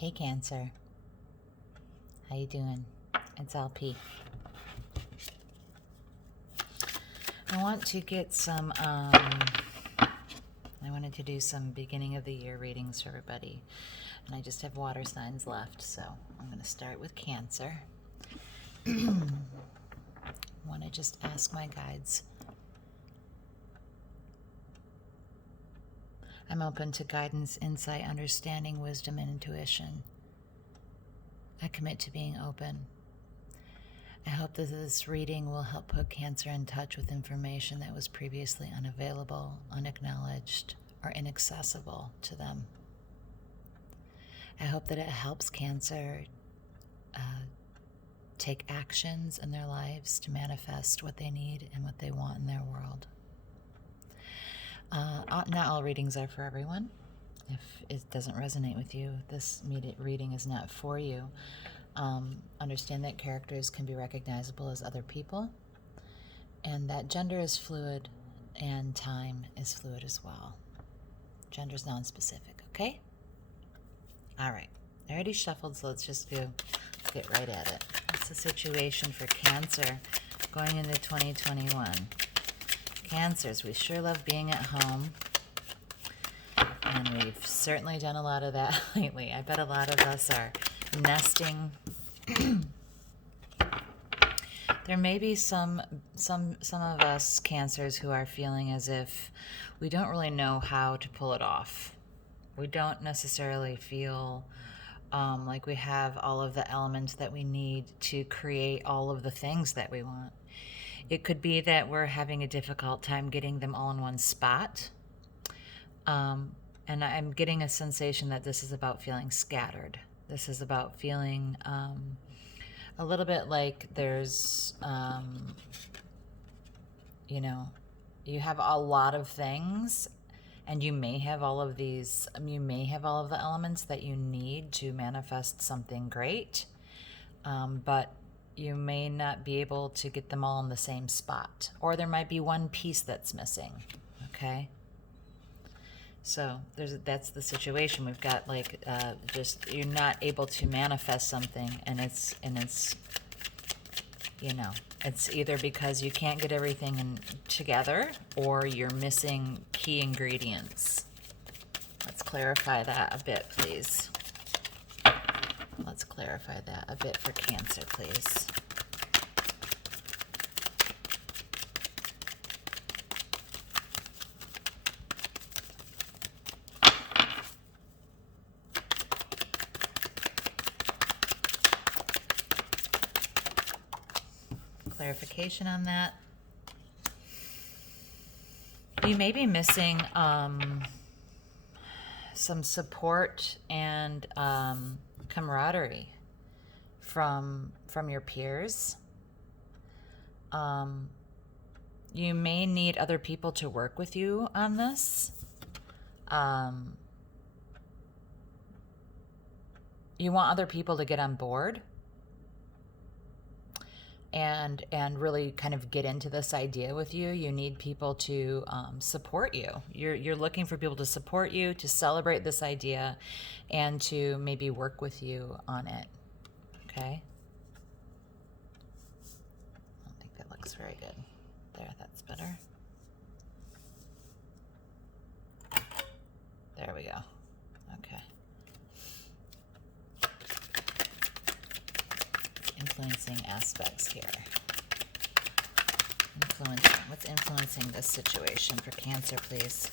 Hey Cancer, how you doing? It's LP. I want to get some, I wanted to do some beginning of the year readings for everybody, and I just have water signs left, so I'm going to start with Cancer. I want to just ask my guides. I'm open to guidance, insight, understanding, wisdom, and intuition. I commit to being open. I hope that this reading will help put Cancer in touch with information that was previously unavailable, unacknowledged, or inaccessible to them. I hope that it helps Cancer take actions in their lives to manifest what they need and what they want in their world. Not all readings are for everyone. If it doesn't resonate with you, this reading is not for you. Understand that characters can be recognizable as other people, and that gender is fluid and time is fluid as well. Gender is non-specific, okay? All right, I already shuffled, so let's get right at it. What's the situation for Cancer going into 2021? Cancers, we sure love being at home, and we've certainly done a lot of that lately. I bet a lot of us are nesting. There may be some of us Cancers who are feeling as if we don't really know how to pull it off. We don't necessarily feel like we have all of the elements that we need to create all of the things that we want. It could be that we're having a difficult time getting them all in one spot. And I'm getting a sensation that this is about feeling scattered. This is about feeling a little bit like there's, you have a lot of things, and you may have all of the elements that you need to manifest something great, but you may not be able to get them all in the same spot, or there might be one piece that's missing, okay? So that's the situation. We've got just you're not able to manifest something, and it's it's either because you can't get everything together, or you're missing key ingredients. Let's clarify that a bit, please. Let's clarify that a bit for Cancer, please. Clarification on that. You may be missing some support and camaraderie from your peers. You may need other people to work with you on this. You want other people to get on board and really kind of get into this idea with you. You need people to support you. You're looking for people to support you, to celebrate this idea, and to maybe work with you on it. Okay? I don't think that looks very good. There, that's better. There we go. Okay. Influencing aspects here. What's influencing this situation for Cancer, please?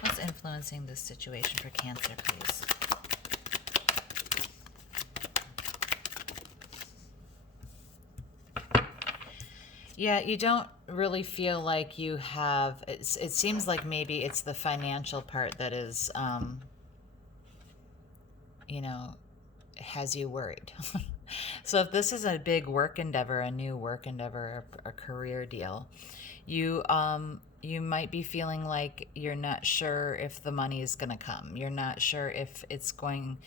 What's influencing this situation for Cancer, please? Yeah, you don't really feel like you have, it seems like maybe it's the financial part that is, has you worried. So if this is a big work endeavor, a new work endeavor, a career deal, you might be feeling like you're not sure if the money is going to come. You're not sure if it's going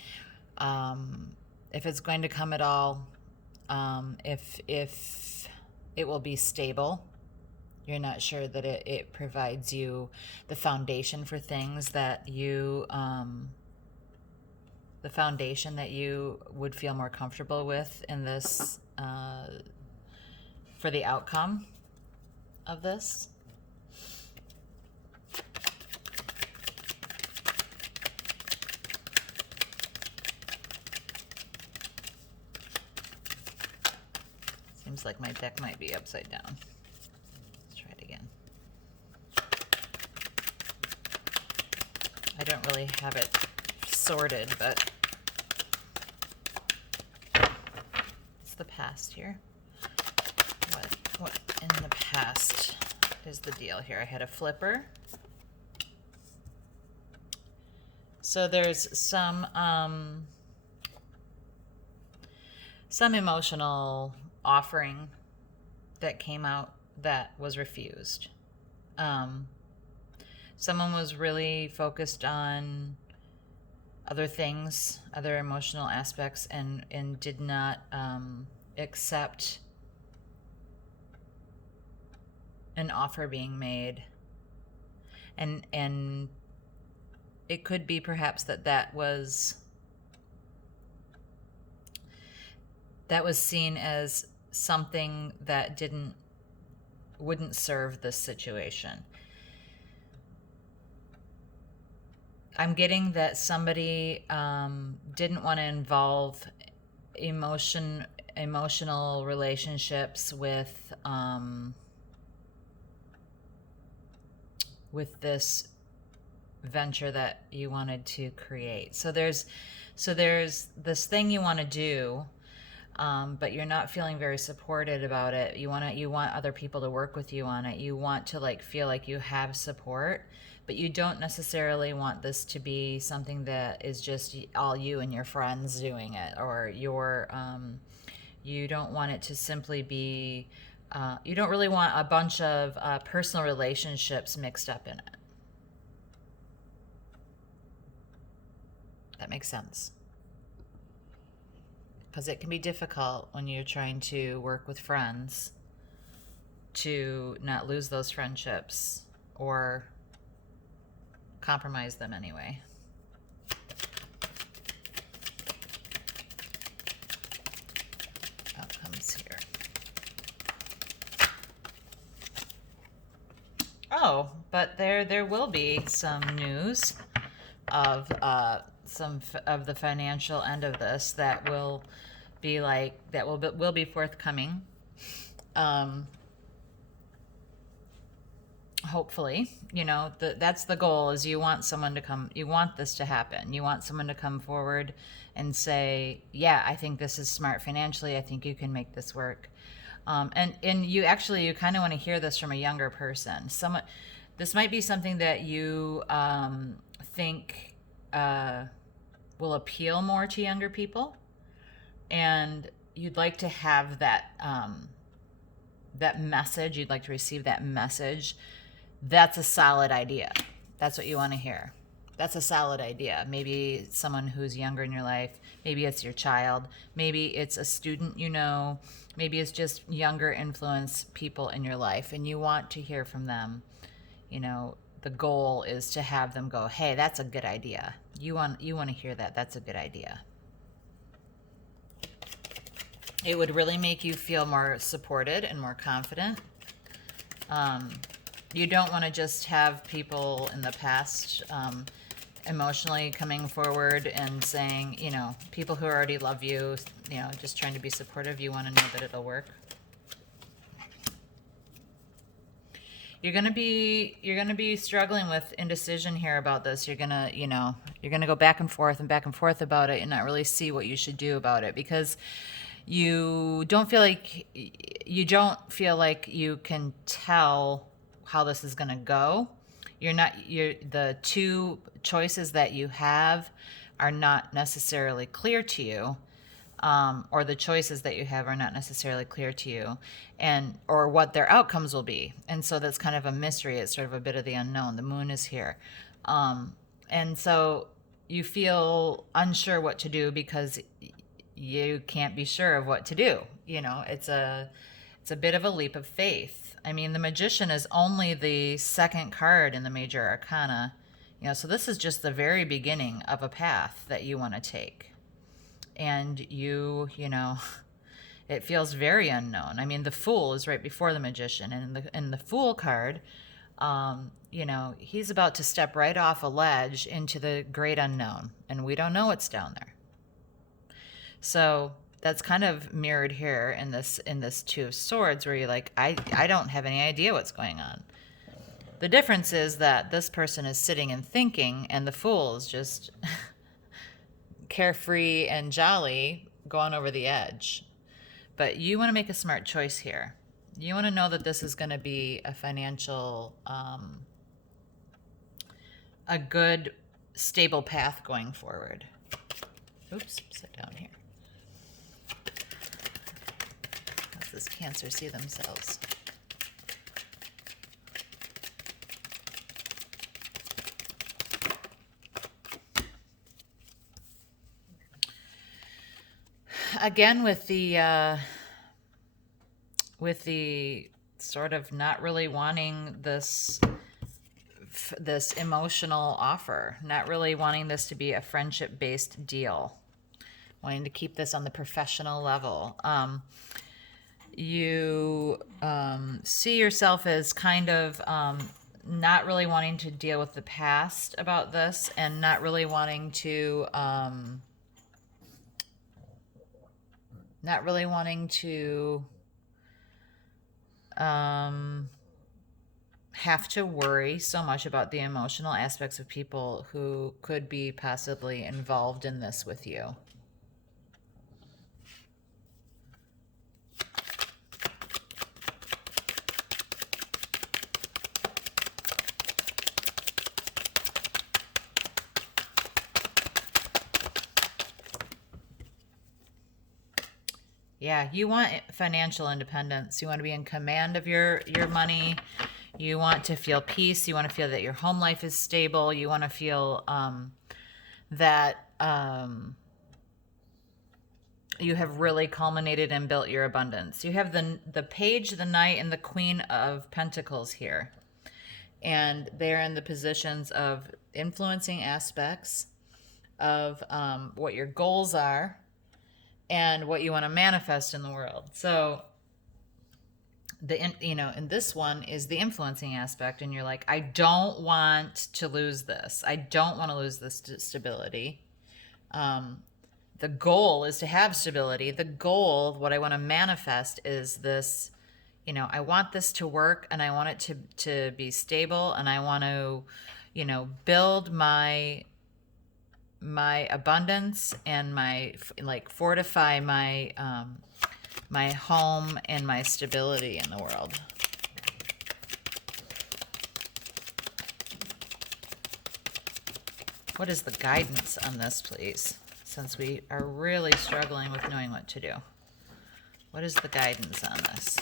to come at all, if it will be stable. You're not sure that it provides you the foundation for things that you the foundation that you would feel more comfortable with in this, for the outcome of this. Seems like my deck might be upside down. Let's try it again. I don't really have it sorted, but it's the past here. What in the past is the deal here? I had a flipper. So there's some emotional offering that came out that was refused. Someone was really focused on other things, other emotional aspects, and did not accept an offer being made. And it could be perhaps that was seen as something that wouldn't serve this situation. I'm getting that somebody didn't want to involve emotional relationships with this venture that you wanted to create. So there's this thing you want to do, but you're not feeling very supported about it. You want other people to work with you on it. You want to feel like you have support, but you don't necessarily want this to be something that is just all you and your friends doing it, or you don't want it to simply be, you don't really want a bunch of personal relationships mixed up in it. That makes sense. Because it can be difficult when you're trying to work with friends to not lose those friendships or compromise them anyway. Outcomes here. Oh, but there will be some news of some of the financial end of this that will be will be forthcoming. Hopefully, that's the goal, is you want someone to come, you want this to happen. You want someone to come forward and say, yeah, I think this is smart financially. I think you can make this work. And you kind of want to hear this from a younger person. This might be something that you think will appeal more to younger people, and you'd like to have that message. You'd like to receive that message. That's a solid idea. That's what you want to hear. That's a solid idea. Maybe someone who's younger in your life. Maybe it's your child. Maybe it's a student Maybe it's just younger influence people in your life, and you want to hear from them. The goal is to have them go, hey, that's a good idea. You want to hear that. That's a good idea. It would really make you feel more supported and more confident. You don't want to just have people in the past emotionally coming forward and saying, people who already love you, just trying to be supportive. You want to know that it'll work. You're gonna be struggling with indecision here about this. You're gonna go back and forth about it and not really see what you should do about it, because you don't feel like you can tell how this is gonna go. The two choices that you have are not necessarily clear to you. Or the choices that you have are not necessarily clear to you, or what their outcomes will be. And so that's kind of a mystery. It's sort of a bit of the unknown. The moon is here. And so you feel unsure what to do because you can't be sure of what to do. It's a bit of a leap of faith. I mean, the Magician is only the second card in the major arcana So this is just the very beginning of a path that you want to take. And it feels very unknown. I mean, the Fool is right before the Magician, and in the Fool card, he's about to step right off a ledge into the great unknown, and we don't know what's down there. So that's kind of mirrored here in this Two of Swords, where you're like, I don't have any idea what's going on. The difference is that this person is sitting and thinking, and the Fool is just carefree and jolly, going over the edge. But you want to make a smart choice here. You want to know that this is going to be a financial, a good, stable path going forward. Oops, sit down here. How does this Cancer see themselves? Again, with the sort of not really wanting this emotional offer, not really wanting this to be a friendship-based deal, wanting to keep this on the professional level. You see yourself as kind of not really wanting to deal with the past about this, and not really wanting to have to worry so much about the emotional aspects of people who could be possibly involved in this with you. Yeah, you want financial independence. You want to be in command of your money. You want to feel peace. You want to feel that your home life is stable. You want to feel that you have really culminated and built your abundance. You have the Page, the Knight, and the Queen of Pentacles here. And they're in the positions of influencing aspects of what your goals are and what you want to manifest in the world. So in this one is the influencing aspect, and you're like, I don't want to lose this. I don't want to lose this stability. The goal is to have stability. The goal, what I want to manifest, is this, I want this to work, and I want it to be stable, and I want to, build my abundance and fortify my my home and my stability in the world. What is the guidance on this, please? Since we are really struggling with knowing what to do. What is the guidance on this?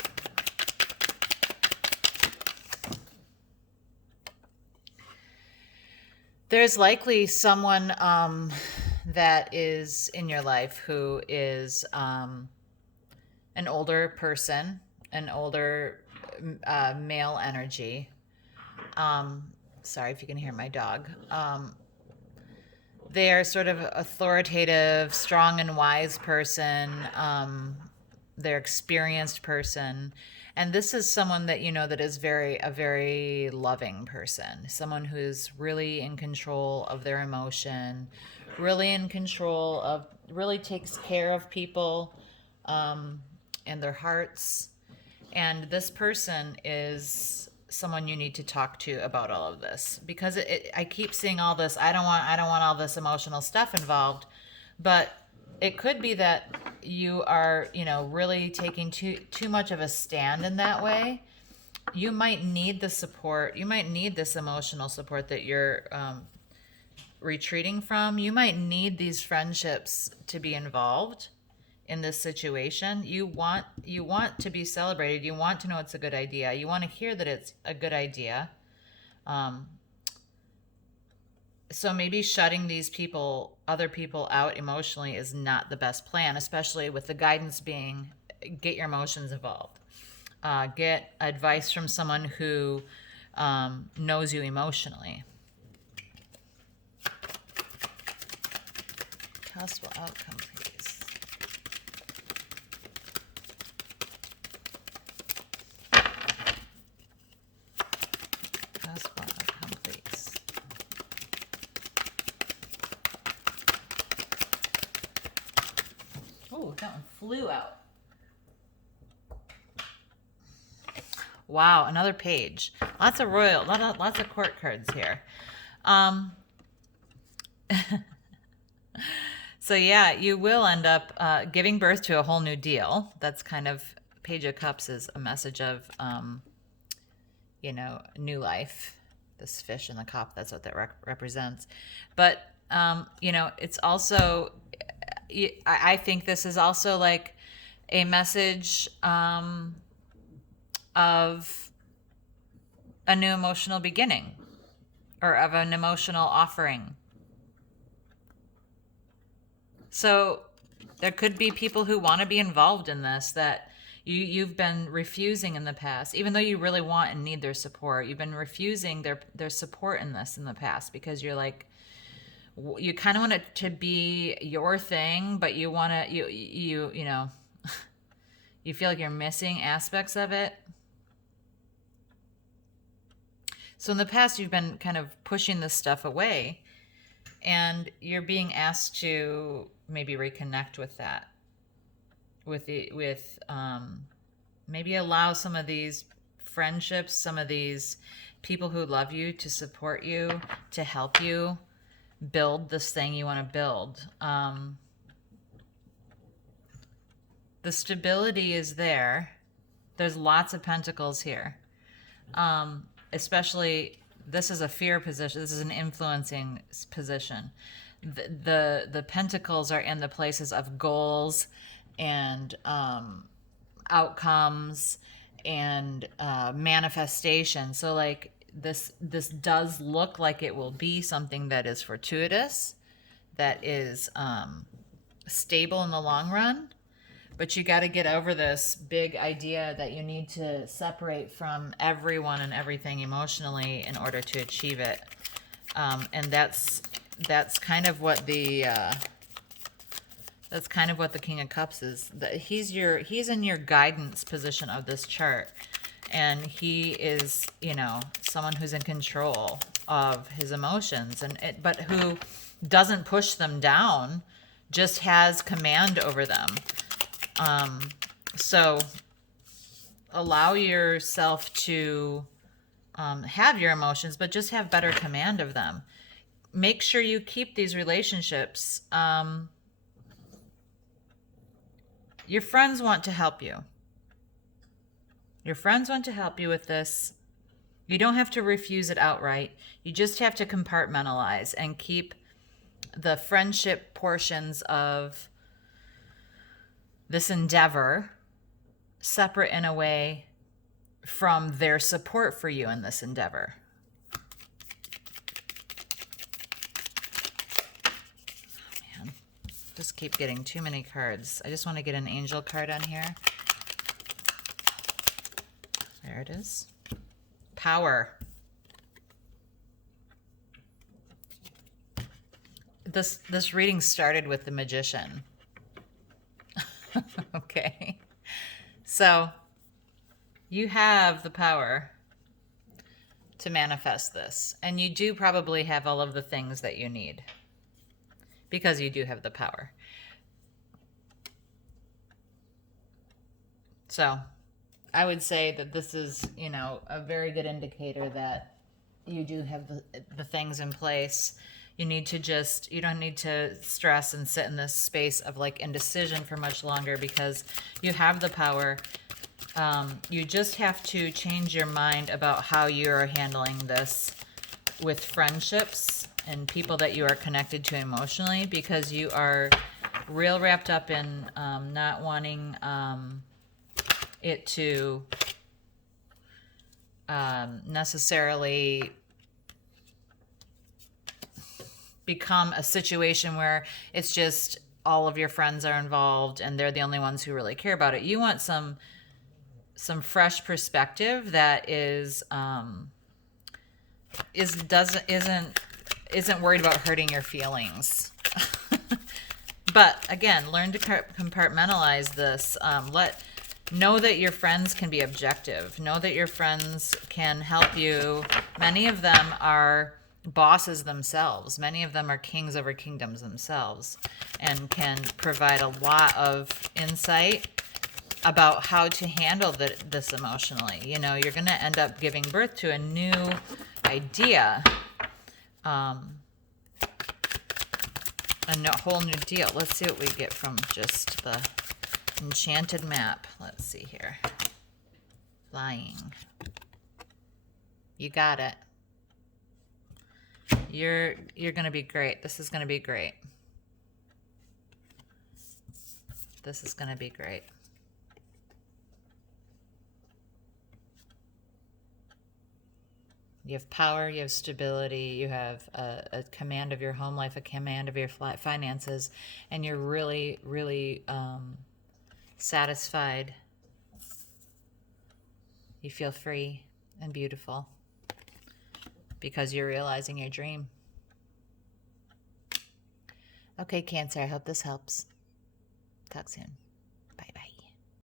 There's likely someone that is in your life who is an older person, an older male energy. Sorry if you can hear my dog. They are sort of authoritative, strong and wise person. They're experienced person. And this is someone that that is a very loving person. Someone who's really in control of their emotion, really in control of, really takes care of people and their hearts. And this person is someone you need to talk to about all of this, because I keep seeing all this. I don't want all this emotional stuff involved, but it could be that you are, really taking too much of a stand in that way. You might need the support. You might need this emotional support that you're retreating from. You might need these friendships to be involved in this situation. You want to be celebrated. You want to know it's a good idea. You want to hear that it's a good idea. So maybe shutting these other people out emotionally is not the best plan, especially with the guidance being, get your emotions involved. Get advice from someone who knows you emotionally. Possible outcome, please. Possible outcome, please. Oh, that one flew out. Wow, another page. Lots of lots of court cards here. So yeah, you will end up giving birth to a whole new deal. That's kind of, Page of Cups is a message of, you know, new life. This fish in the cup, that's what that represents. But, you know, it's also, I think this is also like a message of a new emotional beginning, or of an emotional offering. So there could be people who want to be involved in this that you've been refusing in the past, even though you really want and need their support. You've been refusing their support in this in the past because you're like, you kind of want it to be your thing, but you want to, you know, you feel like you're missing aspects of it. So in the past, you've been kind of pushing this stuff away, and you're being asked to maybe reconnect with that, with maybe allow some of these friendships, some of these people who love you to support you, to help you build this thing you want to build. The stability is there. There's lots of pentacles here. Especially, this is a fear position. This is an influencing position. The pentacles are in the places of goals and outcomes and manifestation. So like this does look like it will be something that is fortuitous, that is stable in the long run. But you got to get over this big idea that you need to separate from everyone and everything emotionally in order to achieve it. And that's kind of what the King of Cups is. He's in your guidance position of this chart, and he is, you know, someone who's in control of his emotions, but who doesn't push them down, just has command over them. So allow yourself to have your emotions, but just have better command of them. Make sure you keep these relationships. Your friends want to help you. Your friends want to help you with this. You don't have to refuse it outright. You just have to compartmentalize and keep the friendship portions of this endeavor separate in a way from their support for you in this endeavor. Oh, man, just keep getting too many cards. I just want to get an angel card on here. There it is. Power. This reading started with the Magician. Okay. So you have the power to manifest this, and you do probably have all of the things that you need because you do have the power. So I would say that this is, you know, a very good indicator that you do have the things in place. You don't need to stress and sit in this space of like indecision for much longer because you have the power. You just have to change your mind about how you're handling this with friendships and people that you are connected to emotionally, because you are real wrapped up in not wanting it to necessarily become a situation where it's just all of your friends are involved and they're the only ones who really care about it. You want some fresh perspective that isn't worried about hurting your feelings. But again, learn to compartmentalize this. Know that your friends can be objective. Know that your friends can help you. Many of them are bosses themselves. Many of them are kings over kingdoms themselves, and can provide a lot of insight about how to handle this emotionally. You know, you're going to end up giving birth to a new idea, a whole new deal. Let's see what we get from just the enchanted map. Let's see here. Flying. You got it. You're going to be great. This is going to be great. This is going to be great. You have power, you have stability, you have a command of your home life, a command of your finances, and you're really, really satisfied. You feel free and beautiful because you're realizing your dream. Okay, Cancer, I hope this helps. Talk soon.